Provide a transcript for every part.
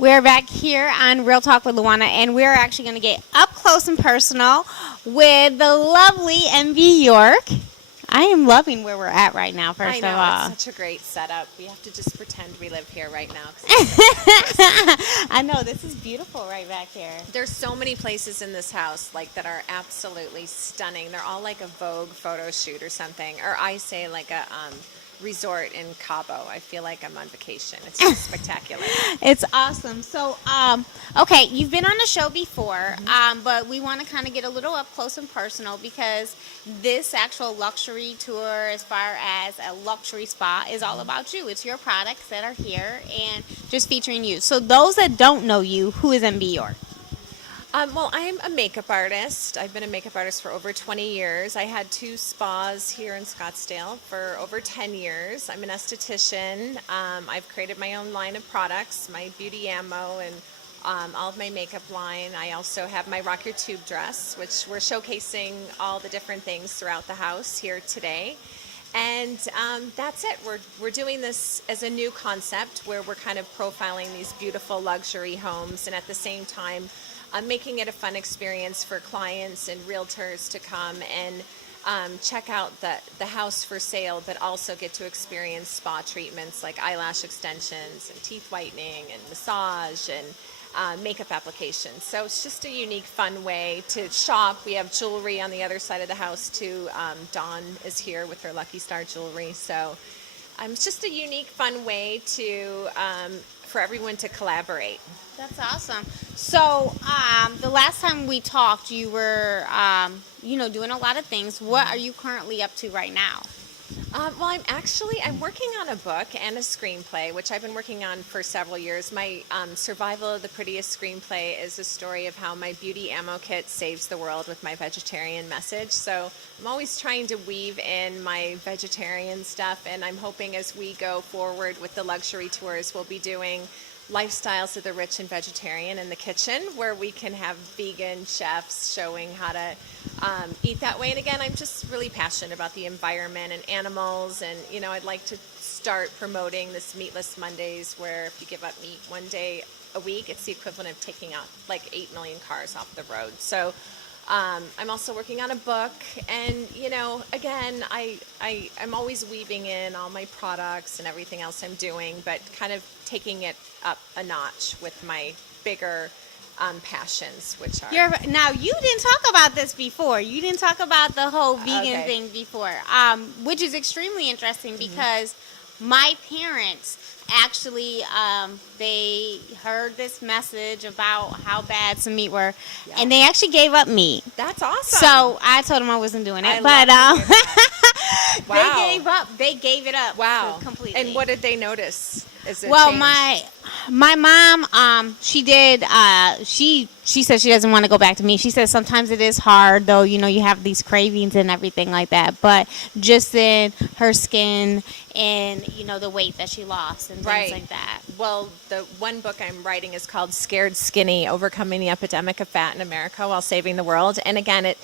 We're back here on Real Talk with Louanna, and we're actually going to get up close and personal with the lovely MV York. I am loving where we're at right now, first I know, of all. it's such a great setup. We have to just pretend we live here right now. I know, this is beautiful right back here. There's so many places in this house like that are absolutely stunning. They're all like a Vogue photo shoot or something. Or I say like a resort in Cabo. I feel like I'm on vacation. It's just spectacular. It's awesome. So, okay, you've been on the show before, but we want to kind of get a little up close and personal because this actual luxury tour, as far as a luxury spa, is all about you. It's your products that are here and just featuring you. So, those that don't know you, who is MB York? Well, I'm a makeup artist. I've been a makeup artist for over 20 years. I had 2 spas here in Scottsdale for over 10 years. I'm an esthetician. I've created my own line of products, my beauty ammo and all of my makeup line. I also have my Rock Your Tube dress, which we're showcasing all the different things throughout the house here today. And that's it. We're doing this as a new concept where we're kind of profiling these beautiful luxury homes and at the same time making it a fun experience for clients and realtors to come and check out the house for sale, but also get to experience spa treatments like eyelash extensions and teeth whitening and massage and makeup applications. So it's just a unique, fun way to shop. We have jewelry on the other side of the house too. Dawn is here with her Lucky Star jewelry. So it's just a unique, fun way to for everyone to collaborate. That's awesome. So, the last time we talked, you were, doing a lot of things. What are you currently up to right now? Well, I'm working on a book and a screenplay, which I've been working on for several years. My Survival of the Prettiest screenplay is a story of how my beauty ammo kit saves the world with my vegetarian message. So I'm always trying to weave in my vegetarian stuff, and I'm hoping as we go forward with the luxury tours, we'll be doing lifestyles of the rich and vegetarian in the kitchen, where we can have vegan chefs showing how to eat that way. And again, I'm just really passionate about the environment and animals, and I'd like to start promoting this Meatless Mondays, where if you give up meat one day a week, it's the equivalent of taking out like 8 million cars off the road. So I'm also working on a book, and again, I'm always weaving in all my products and everything else I'm doing, but kind of taking it up a notch with my bigger passions, which are... Now, you didn't talk about this before. You didn't talk about the whole vegan thing before, which is extremely interesting because my parents actually, they heard this message about how bad some meat were, and they actually gave up meat. That's awesome. So I told them I wasn't doing it, Wow. They gave it up. Wow. Completely. And what did they notice? Well, my mom, she did. She said she doesn't want to go back to meat. She says sometimes it is hard, though. You have these cravings and everything like that. But just in her skin and the weight that she lost and things like that. Well, the one book I'm writing is called Scared Skinny: Overcoming the Epidemic of Fat in America While Saving the World. And again, it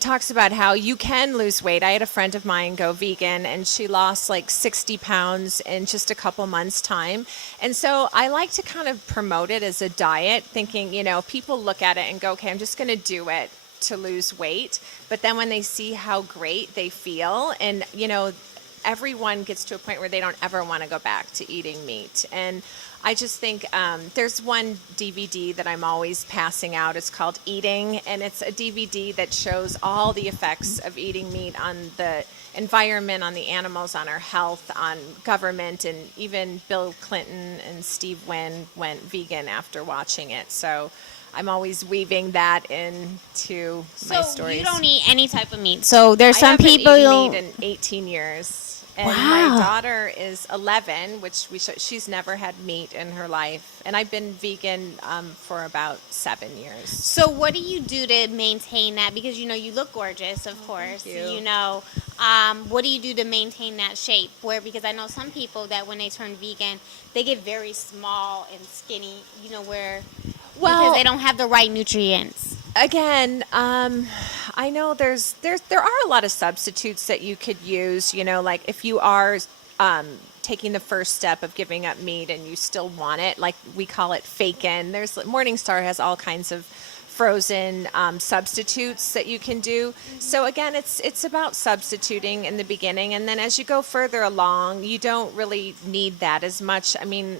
talks about how you can lose weight. I had a friend of mine go vegan, and she lost like 60 pounds in just a couple months' time. And so I like to kind of promote it as a diet, thinking, people look at it and go, okay, I'm just going to do it to lose weight. But then when they see how great they feel, and, everyone gets to a point where they don't ever want to go back to eating meat. And I just think there's one DVD that I'm always passing out. It's called Eating, and it's a DVD that shows all the effects of eating meat on the environment, on the animals, on our health, on government, and even Bill Clinton and Steve Wynn went vegan after watching it. So I'm always weaving that into my stories. So you don't eat any type of meat. So there's I some haven't people eaten meat in 18 years. And Wow. my daughter is 11, which she's never had meat in her life. And I've been vegan for about 7 years. So what do you do to maintain that? Because, you look gorgeous, of course. Thank you. What do you do to maintain that shape? Because I know some people that when they turn vegan, they get very small and skinny, because they don't have the right nutrients. Again, I know there are a lot of substitutes that you could use, like if you are taking the first step of giving up meat and you still want it, like we call it fakin. There's Morningstar has all kinds of frozen substitutes that you can do. So again, it's about substituting in the beginning, and then as you go further along, you don't really need that as much. I mean,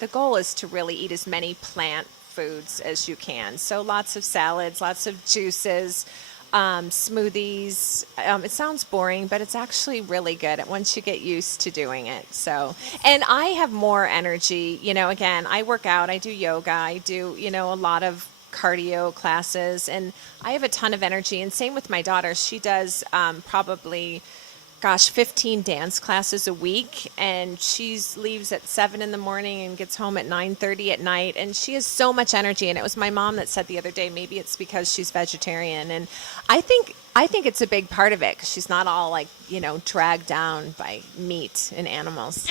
the goal is to really eat as many plant foods as you can. So lots of salads, lots of juices, smoothies. It sounds boring, but it's actually really good once you get used to doing it. So, and I have more energy. Again, I work out, I do yoga, I do, a lot of cardio classes, and I have a ton of energy. And same with my daughter. She does probably 15 dance classes a week, and she leaves at 7 in the morning and gets home at 9:30 at night, and she has so much energy. And it was my mom that said the other day, maybe it's because she's vegetarian, and I think it's a big part of it, because she's not all dragged down by meat and animals.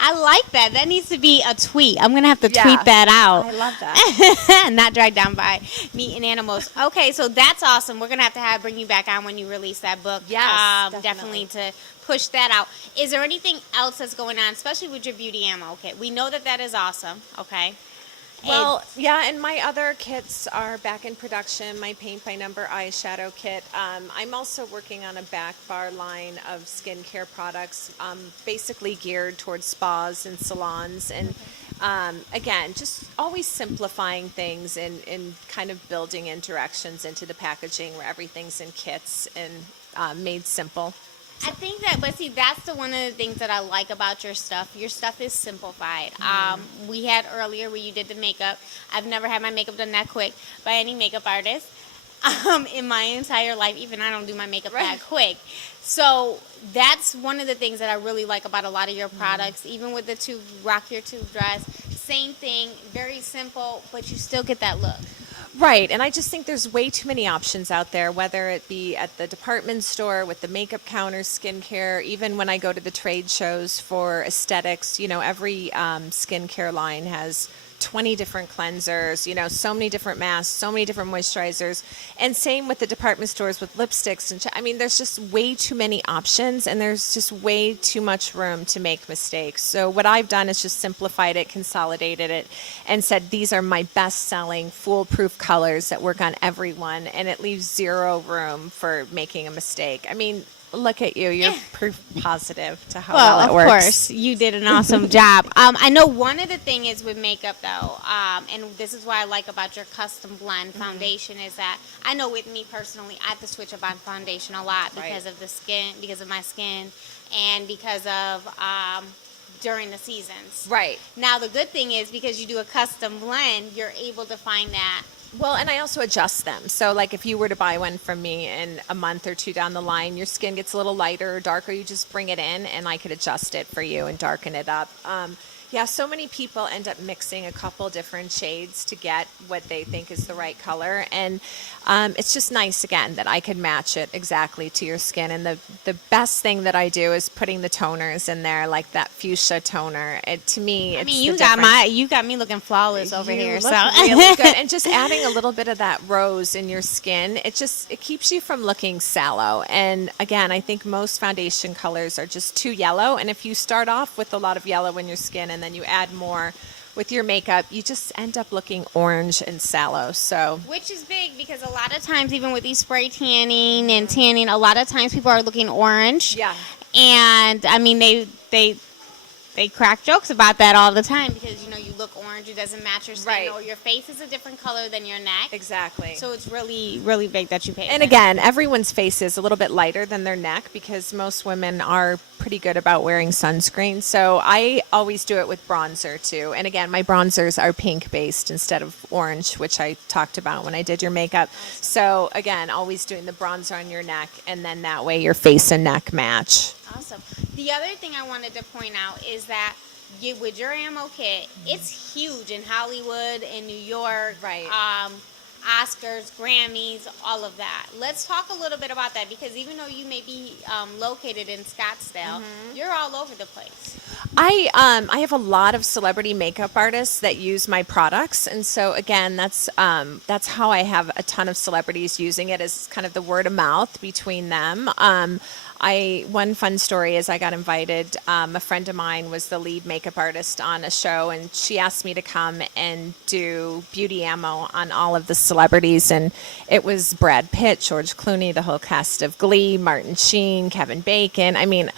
I like that. That needs to be a tweet. I'm going to have to tweet that out. I love that. Not dragged down by meat and animals. Okay, so that's awesome. We're going to have to bring you back on when you release that book. Yes, definitely to push that out. Is there anything else that's going on, especially with your beauty ammo kit? We know that is awesome. Okay. Well, yeah, and my other kits are back in production. My paint by number eyeshadow kit. I'm also working on a back bar line of skincare products, basically geared towards spas and salons. And again, just always simplifying things and kind of building in directions into the packaging where everything's in kits and made simple. I think that's one of the things that I like about your stuff. Your stuff is simplified. We had earlier where you did the makeup. I've never had my makeup done that quick by any makeup artist in my entire life. Even I don't do my makeup that quick. So that's one of the things that I really like about a lot of your products. Even with the Rock Your Tube dress, same thing, very simple, but you still get that look. Right, and I just think there's way too many options out there, whether it be at the department store with the makeup counters, skincare, even when I go to the trade shows for aesthetics, every skincare line has 20 different cleansers, so many different masks, so many different moisturizers, and same with the department stores with lipsticks. And there's just way too many options, and there's just way too much room to make mistakes. So what I've done is just simplified it, consolidated it, and said these are my best-selling foolproof colors that work on everyone, and it leaves zero room for making a mistake. Look at you. You're proof positive to how well it works. Well, of course. You did an awesome job. I know one of the things is with makeup, though, and this is what I like about your custom blend foundation, is that I know with me personally, I have to switch up on foundation a lot because of the skin, because of my skin, and because of during the seasons. Right. Now, the good thing is because you do a custom blend, you're able to find that. Well, and I also adjust them. So, if you were to buy one from me in a month or two down the line, your skin gets a little lighter or darker, you just bring it in and I could adjust it for you and darken it up. So many people end up mixing a couple different shades to get what they think is the right color. And it's just nice, again, that I could match it exactly to your skin. And the best thing that I do is putting the toners in there, like that fuchsia toner. To me, it's you got me looking flawless over here. Look really good. And just adding a little bit of that rose in your skin, it keeps you from looking sallow. And again, I think most foundation colors are just too yellow. And if you start off with a lot of yellow in your skin and then you add more with your makeup, you just end up looking orange and sallow. So, which is big, because a lot of times, even with these spray tanning and tanning, a lot of times people are looking orange. Yeah. And they crack jokes about that all the time, because you look orange, it doesn't match your skin, or your face is a different color than your neck. Exactly. So it's really, really big that you pay attention. And again, everyone's face is a little bit lighter than their neck, because most women are pretty good about wearing sunscreen. So I always do it with bronzer too. And again, my bronzers are pink based instead of orange, which I talked about when I did your makeup. So again, always doing the bronzer on your neck, and then that way your face and neck match. Awesome. The other thing I wanted to point out is that with your ammo kit, it's huge in Hollywood, in New York, right? Oscars, Grammys, all of that. Let's talk a little bit about that, because even though you may be located in Scottsdale, you're all over the place. I have a lot of celebrity makeup artists that use my products, and so again, that's how I have a ton of celebrities using it, as kind of the word of mouth between them. one fun story is I got invited. A friend of mine was the lead makeup artist on a show, and she asked me to come and do beauty ammo on all of the celebrities. And it was Brad Pitt, George Clooney, the whole cast of Glee, Martin Sheen, Kevin Bacon. I mean,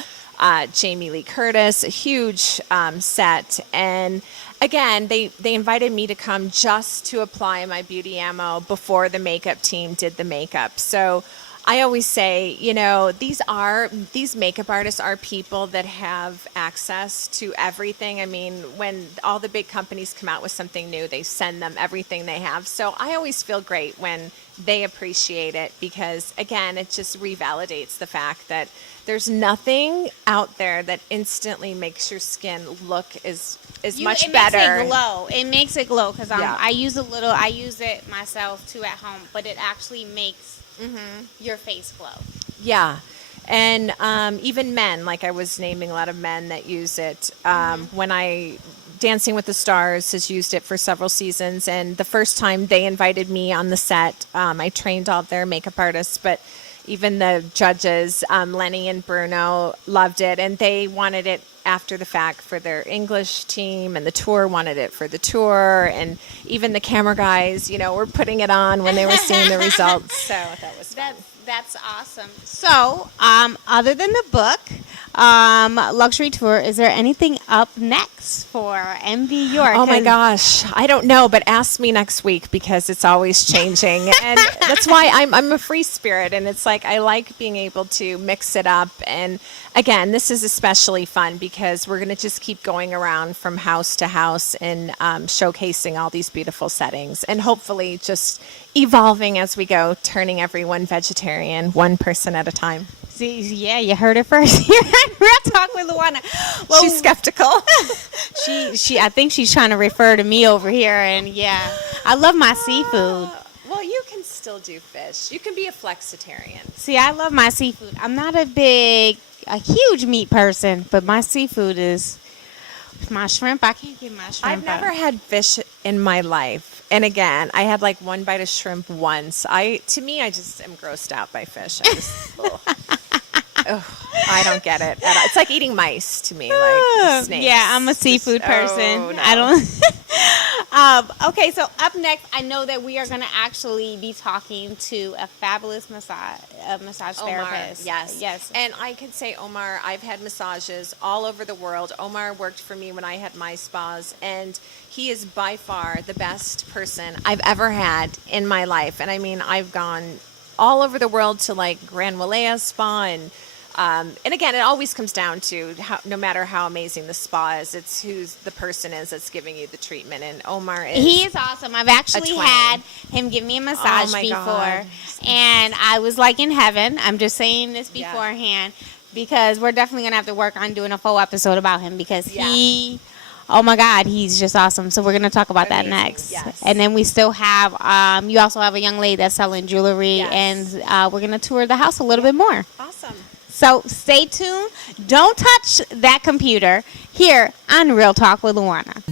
Jamie Lee Curtis, a huge set. And again, they invited me to come just to apply my beauty ammo before the makeup team did the makeup. So I always say, you know, these makeup artists are people that have access to everything. I mean, when all the big companies come out with something new, they send them everything they have. So I always feel great when they appreciate it because, again, it just revalidates the fact that there's nothing out there that instantly makes your skin look much better. It makes it glow because Yeah. I use it myself too at home, but it actually makes your face glow. Yeah. And even men, like I was naming a lot of men that use it. When Dancing with the Stars has used it for several seasons. And the first time they invited me on the set, I trained all their makeup artists, but even the judges, Lenny and Bruno, loved it. And they wanted it after the fact for their English team, and the tour wanted it for the tour. And even the camera guys, you know, were putting it on when they were seeing the results. So that was fun. That's awesome. So, other than the book, luxury tour, is there anything up next for MV York? Oh my gosh, I don't know, but ask me next week because it's always changing, and that's why I'm a free spirit, and it's like I like being able to mix it up. And again, this is especially fun because we're going to just keep going around from house to house and showcasing all these beautiful settings, and hopefully just evolving as we go, turning everyone vegetarian, one person at a time. See, yeah, you heard it first here at Real Talk with Louanna. Well, She's skeptical. I think she's trying to refer to me over here, and yeah, I love my seafood. Well, you can still do fish. You can be a flexitarian. See, I love my seafood. I'm not a huge meat person, but my seafood is my shrimp. I can't get my shrimp. I've never had fish in my life. And again, I had like one bite of shrimp once. I just am grossed out by fish. I don't get it. It's like eating mice to me, like snakes. Yeah, I'm a seafood person. No. I don't. Okay, so up next, I know that we are going to actually be talking to a fabulous massage therapist. Yes. And I can say, Omar, I've had massages all over the world. Omar worked for me when I had my spas, and he is by far the best person I've ever had in my life. And I mean, I've gone all over the world to like Grand Walea Spa, and again, it always comes down to no matter how amazing the spa is, it's who the person is that's giving you the treatment. And Omar he is awesome. I've actually had him give me a massage before, God. And I was like in heaven. I'm just saying this beforehand because we're definitely gonna have to work on doing a full episode about him because oh my God, he's just awesome. So we're going to talk about that next. Yes. And then we still have, you also have a young lady that's selling jewelry, and we're going to tour the house a little bit more. Awesome. So stay tuned. Don't touch that computer here on Real Talk with Louanna.